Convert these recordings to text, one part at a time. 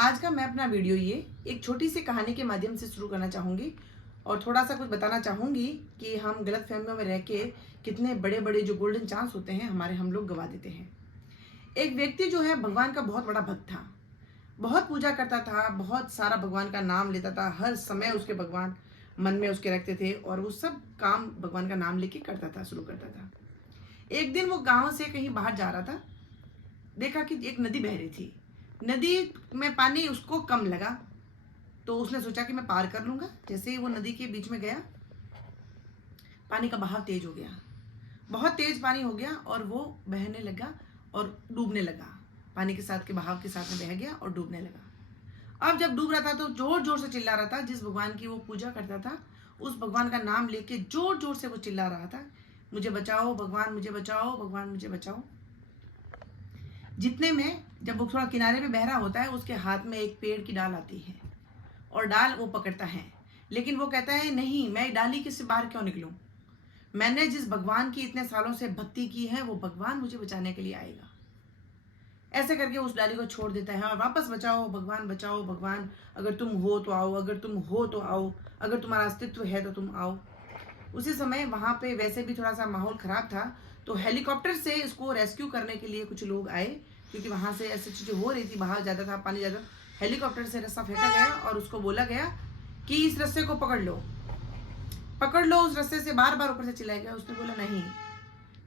आज का मैं अपना वीडियो ये एक छोटी सी कहानी के माध्यम से शुरू करना चाहूँगी और थोड़ा सा कुछ बताना चाहूँगी कि हम गलत फहमियों में रह के कितने बड़े बड़े जो गोल्डन चांस होते हैं हमारे हम लोग गवा देते हैं। एक व्यक्ति जो है भगवान का बहुत बड़ा भक्त था, बहुत पूजा करता था, बहुत सारा भगवान का नाम लेता था, हर समय उसके भगवान मन में उसके रखते थे और वो सब काम भगवान का नाम लेके करता था, शुरू करता था। एक दिन वो गाँव से कहीं बाहर जा रहा था, देखा कि एक नदी बह रही थी। नदी में पानी उसको कम लगा तो उसने सोचा कि मैं पार कर लूंगा। जैसे ही वो नदी के बीच में गया, पानी का बहाव तेज हो गया, बहुत तेज पानी हो गया और वो बहने लगा और डूबने लगा। पानी के साथ के बहाव के साथ में बह गया और डूबने लगा। अब जब डूब रहा था तो जोर जोर से चिल्ला रहा था। जिस भगवान की वो पूजा करता था उस भगवान का नाम लेके जोर जोर से वो चिल्ला रहा था, मुझे बचाओ भगवान, मुझे बचाओ भगवान, मुझे बचाओ। जितने में जब वो थोड़ा किनारे पे बह रहा होता है, उसके हाथ में एक पेड़ की डाल आती है और डाल वो पकड़ता है। लेकिन वो कहता है नहीं, मैं डाली के से बाहर क्यों निकलूं, मैंने जिस भगवान की इतने सालों से भक्ति की है वो भगवान मुझे बचाने के लिए आएगा। ऐसे करके उस डाली को छोड़ देता है और वापस बचाओ भगवान, बचाओ भगवान, अगर तुम हो तो आओ, अगर तुम हो तो आओ, अगर तुम्हारा अस्तित्व है तो तुम आओ। उसी समय वहां पे वैसे भी थोड़ा सा माहौल खराब था तो हेलीकॉप्टर से इसको रेस्क्यू करने के लिए कुछ लोग आए, क्योंकि वहां से ऐसी चीजें हो रही थी, बाहर ज्यादा था, पानी ज्यादा। हेलीकॉप्टर से रस्सा फेंका गया और उसको बोला गया कि इस रस्से को पकड़ लो, पकड़ लो उस रस्से से। बार बार ऊपर से चिल्लाया गया। उसने बोला नहीं,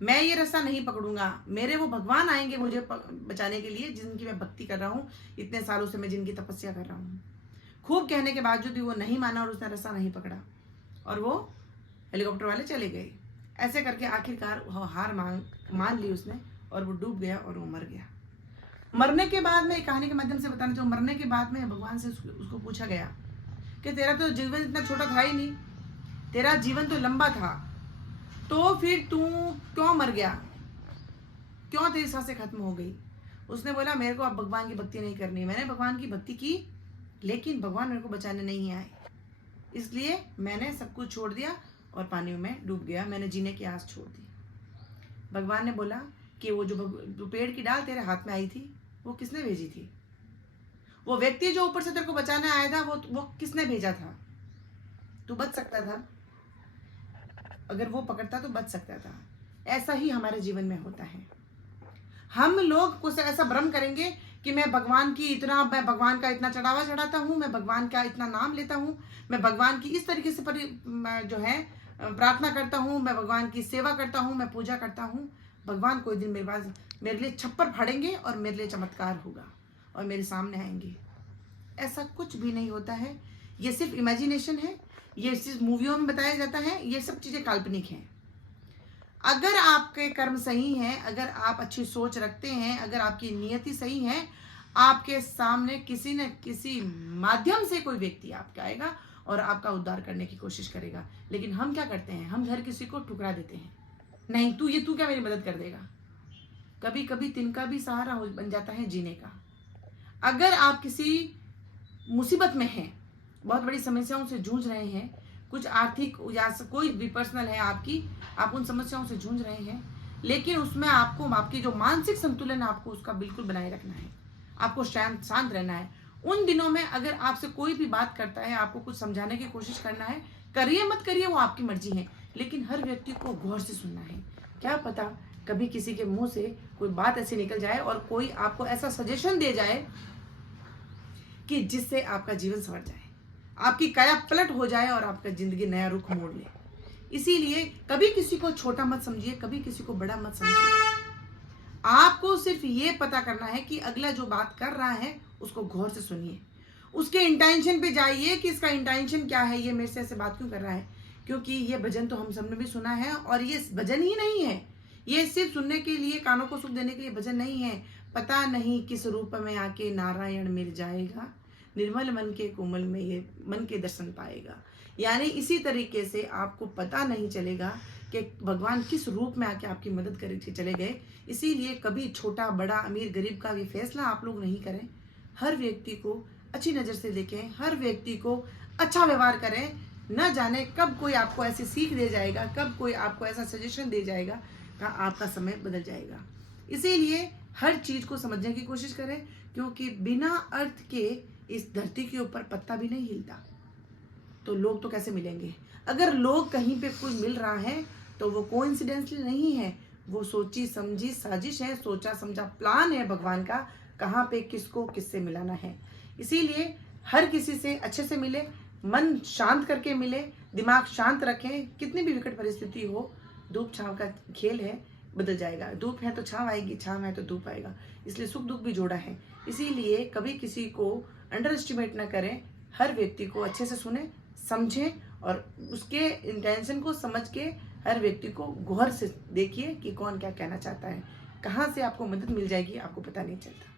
मैं ये रस्सा नहीं पकड़ूंगा, मेरे वो भगवान आएंगे मुझे बचाने के लिए जिनकी मैं भक्ति कर रहा हूँ, इतने सालों से मैं जिनकी तपस्या कर रहा हूँ। खूब कहने के बावजूद भी वो नहीं माना और उसने रस्सा नहीं पकड़ा और वो हेलीकॉप्टर वाले चले गए। ऐसे करके आखिरकार हार मान ली उसने और वो डूब गया और वो मर गया। मरने के बाद में कहानी के माध्यम से बताना चाहूँ, मरने के बाद में भगवान से उसको पूछा गया कि तेरा तो जीवन इतना छोटा था ही नहीं, तेरा जीवन तो लंबा था, तो फिर तू क्यों मर गया, क्यों तेरी सांसें खत्म हो गई। उसने बोला मेरे को अब भगवान की भक्ति नहीं करनी, मैंने भगवान की भक्ति की लेकिन भगवान मेरे को बचाने नहीं आए, इसलिए मैंने सब कुछ छोड़ दिया और पानी में डूब गया, मैंने जीने की आस छोड़ दी। भगवान ने बोला कि वो जो पेड़ की डाल तेरे हाथ में आई थी वो किसने भेजी थी, वो व्यक्ति जो ऊपर से तेरे को बचाने आया था वो किसने भेजा था। तू बच सकता था, अगर वो पकड़ता तो बच सकता था। ऐसा ही हमारे जीवन में होता है। हम लोग कुछ ऐसा भ्रम करेंगे कि मैं भगवान का इतना चढ़ावा चढ़ाता हूँ, मैं भगवान का इतना नाम लेता हूँ, मैं भगवान की इस तरीके से जो है प्रार्थना करता हूँ, मैं भगवान की सेवा करता हूँ, मैं पूजा करता हूँ। भगवान कोई दिन मेरे लिए छप्पर फाड़ेंगे और मेरे लिए चमत्कार होगा और मेरे सामने आएंगे। ऐसा कुछ भी नहीं होता है, ये सिर्फ इमेजिनेशन है, ये सिर्फ मूवियों में बताया जाता है, ये सब चीज़ें काल्पनिक हैं। अगर आपके कर्म सही हैं, अगर आप अच्छी सोच रखते हैं, अगर आपकी नियति सही है, आपके सामने किसी न किसी माध्यम से कोई व्यक्ति आपका आएगा और आपका उद्धार करने की कोशिश करेगा। लेकिन हम क्या करते हैं, हम हर किसी को ठुकरा देते हैं, नहीं तू क्या मेरी मदद कर देगा। कभी कभी तिनका भी सहारा बन जाता है जीने का। अगर आप किसी मुसीबत में हैं, बहुत बड़ी समस्याओं से जूझ रहे हैं, कुछ आर्थिक या कोई भी पर्सनल है आपकी, आप उन समस्याओं से जूझ रहे हैं, लेकिन उसमें आपको आपकी जो मानसिक संतुलन है आपको उसका बिल्कुल बनाए रखना है, आपको शांत रहना है। उन दिनों में अगर आपसे कोई भी बात करता है, आपको कुछ समझाने की कोशिश करना है, करिए मत करिए वो आपकी मर्जी है, लेकिन हर व्यक्ति को गौर से सुनना है। क्या पता कभी किसी के मुंह से कोई बात ऐसी निकल जाए और कोई आपको ऐसा सजेशन दे जाए कि जिससे आपका जीवन संवर जाए, आपकी काया पलट हो जाए और आपका जिंदगी नया रुख मोड़ ले। इसीलिए कभी किसी को छोटा मत समझिए, कभी किसी को बड़ा मत समझिए। आपको सिर्फ ये पता करना है कि अगला जो बात कर रहा है उसको गौर से सुनिए, उसके इंटेंशन पे जाइए कि इसका इंटेंशन क्या है, ये मेरे से ऐसे बात क्यों कर रहा है। क्योंकि ये भजन तो हम सबने भी सुना है और ये भजन ही नहीं है, ये सिर्फ सुनने के लिए, कानों को सुख देने के लिए भजन नहीं है। पता नहीं किस रूप में आके नारायण मिल जाएगा, निर्मल मन के कोमल में ये मन के दर्शन पाएगा। यानी इसी तरीके से आपको पता नहीं चलेगा कि भगवान किस रूप में आके आपकी मदद करके चले गए। इसीलिए कभी छोटा बड़ा अमीर गरीब का ये फैसला आप लोग नहीं करें। हर व्यक्ति को अच्छी नज़र से देखें, हर व्यक्ति को अच्छा व्यवहार करें। न जाने कब कोई आपको ऐसी सीख दे जाएगा, कब कोई आपको ऐसा सजेशन दे जाएगा, आपका समय बदल जाएगा। इसीलिए हर चीज़ को समझने की कोशिश करें। क्योंकि बिना अर्थ के इस धरती के ऊपर पत्ता भी नहीं हिलता। तो लोग तो कैसे मिलेंगे? अगर लोग कहीं पे कोई मिल रहा है तो वो कोइंसिडेंटली नहीं है, वो सोची समझी साजिश है, सोचा समझा प्लान है भगवान का, कहाँ पे किसको किससे मिलाना है। इसीलिए हर किसी से अच्छे से मिले, मन शांत करके मिले, दिमाग शांत रखें। कितनी भी विकट परिस्थिति हो, धूप छांव का खेल है, बदल जाएगा। धूप है तो छांव आएगी, छांव है तो धूप आएगा। इसलिए सुख दुख भी जोड़ा है। इसीलिए कभी किसी को अंडर एस्टिमेट ना करें, हर व्यक्ति को अच्छे से सुने, समझें और उसके इंटेंशन को समझ के हर व्यक्ति को गौर से देखिए कि कौन क्या कहना चाहता है। कहाँ से आपको मदद मिल जाएगी आपको पता नहीं चलता।